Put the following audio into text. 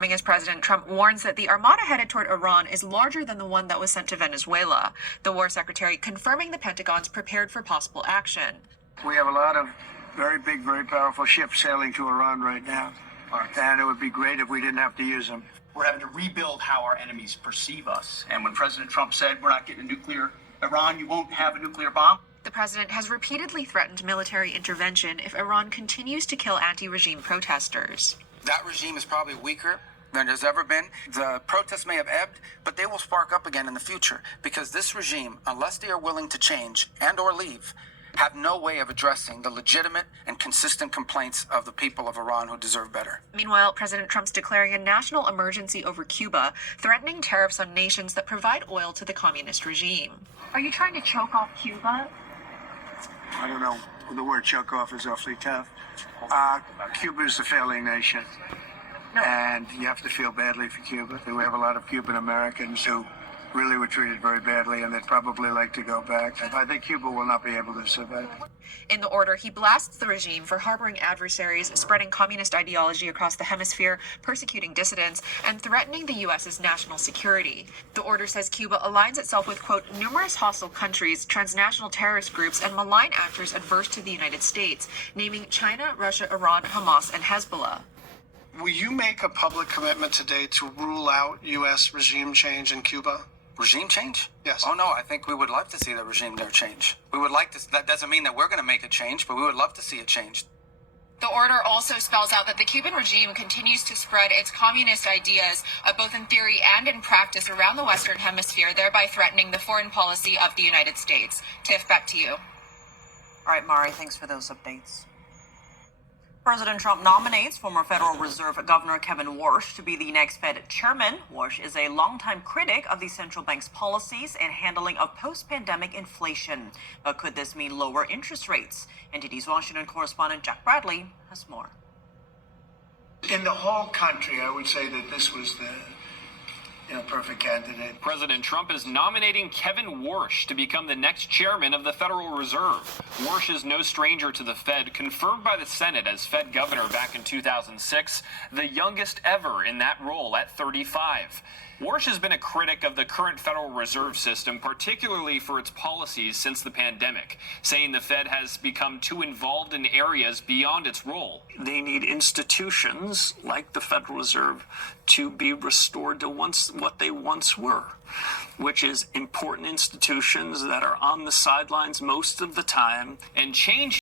As President Trump warns that the armada headed toward Iran is larger than the one that was sent to Venezuela. The War Secretary confirming the Pentagon's prepared for possible action. We have a lot of very big, very powerful ships sailing to Iran right now. And it would be great if we didn't have to use them. We're having to rebuild how our enemies perceive us. And when President Trump said we're not getting a nuclear Iran, you won't have a nuclear bomb. The president has repeatedly threatened military intervention if Iran continues to kill anti-regime protesters. That regime is probably weaker than there's ever been. The protests may have ebbed, but they will spark up again in the future because this regime, unless they are willing to change and or leave, have no way of addressing the legitimate and consistent complaints of the people of Iran who deserve better. Meanwhile, President Trump's declaring a national emergency over Cuba, threatening tariffs on nations that provide oil to the communist regime. Are you trying to choke off Cuba? I don't know. The word choke off is awfully tough. Cuba is a failing nation. And you have to feel badly for Cuba. We have a lot of Cuban Americans who really were treated very badly, and they'd probably like to go back. I think Cuba will not be able to survive. In the order, he blasts the regime for harboring adversaries, spreading communist ideology across the hemisphere, persecuting dissidents, and threatening the U.S.'s national security. The order says Cuba aligns itself with, quote, numerous hostile countries, transnational terrorist groups, and malign actors adverse to the United States, naming China, Russia, Iran, Hamas, and Hezbollah. Will you make a public commitment today to rule out U.S. regime change in Cuba? Regime change? Yes. Oh, no, I think we would love to see the regime there change. We would like to, that doesn't mean that we're going to make a change, but we would love to see it changed. The order also spells out that the Cuban regime continues to spread its communist ideas, both in theory and in practice, around the Western Hemisphere, thereby threatening the foreign policy of the United States. Tiff, back to you. All right, Mari, thanks for those updates. President Trump nominates former Federal Reserve Governor Kevin Warsh to be the next Fed chairman. Warsh is a longtime critic of the central bank's policies and handling of post-pandemic inflation. But could this mean lower interest rates? NTD's Washington correspondent Jack Bradley has more. In the whole country, I would say that this was the perfect candidate. President Trump is nominating Kevin Warsh to become the next chairman of the Federal Reserve. Warsh is no stranger to the Fed, confirmed by the Senate as Fed governor back in 2006, the youngest ever in that role at 35. Warsh has been a critic of the current Federal Reserve System, particularly for its policies since the pandemic, saying the Fed has become too involved in areas beyond its role. They need institutions like the Federal Reserve to be restored to what they once were, which is important institutions that are on the sidelines most of the time. And change